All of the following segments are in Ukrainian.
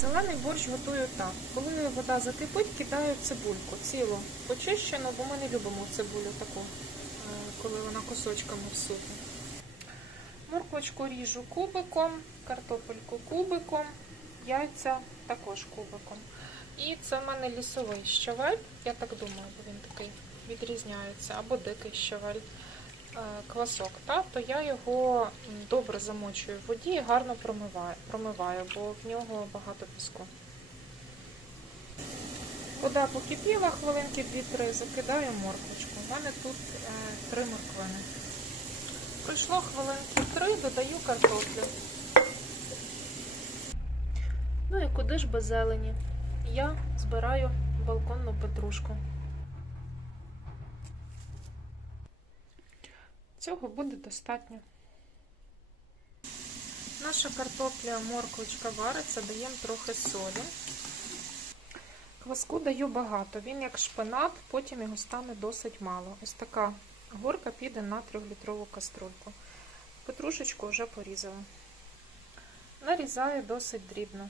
Зелений борщ готую так. Коли вода закипить, кидаю цибульку цілу, почищену, бо ми не любимо цибулю таку, е, коли вона кусочками в супі. Морквочку ріжу кубиком, картопельку кубиком, яйця також кубиком. І це в мене лісовий щавель, я так думаю, бо він такий відрізняється, або дикий щавель, квасок. Та, то я його добре замочую в воді і гарно промиваю, промиваю, бо в нього багато піску. Вода покипіла, хвилинки 2-3, закидаю морквочку. У мене тут е, 3 морквини. Пройшло хвилинки 3, додаю картоплю. Ну і куди ж без зелені? Я збираю балконну петрушку. Цього буде достатньо. Наша картопля, морквочка вариться, даємо трохи солі. Кваску даю багато, він як шпинат, потім його стане досить мало. Ось така горка піде на 3-літрову каструльку. Петрушечку вже порізала. Нарізаю досить дрібно.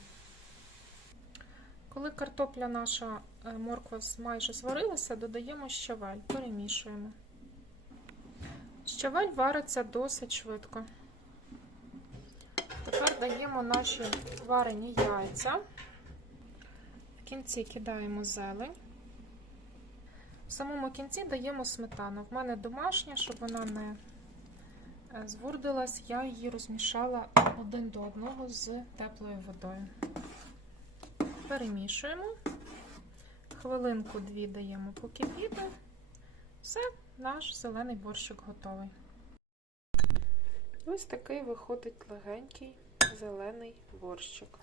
Коли картопля наша е, морква майже зварилася, додаємо щавель, перемішуємо. Щавель вариться досить швидко. Тепер даємо наші варені яйця. В кінці кидаємо зелень. В самому кінці даємо сметану. В мене домашня, щоб вона не е, звурдилась, я її розмішала один до одного з теплою водою. Перемішуємо. Хвилинку-дві даємо покипіти. Все, наш зелений борщик готовий. Ось такий виходить легенький зелений борщик.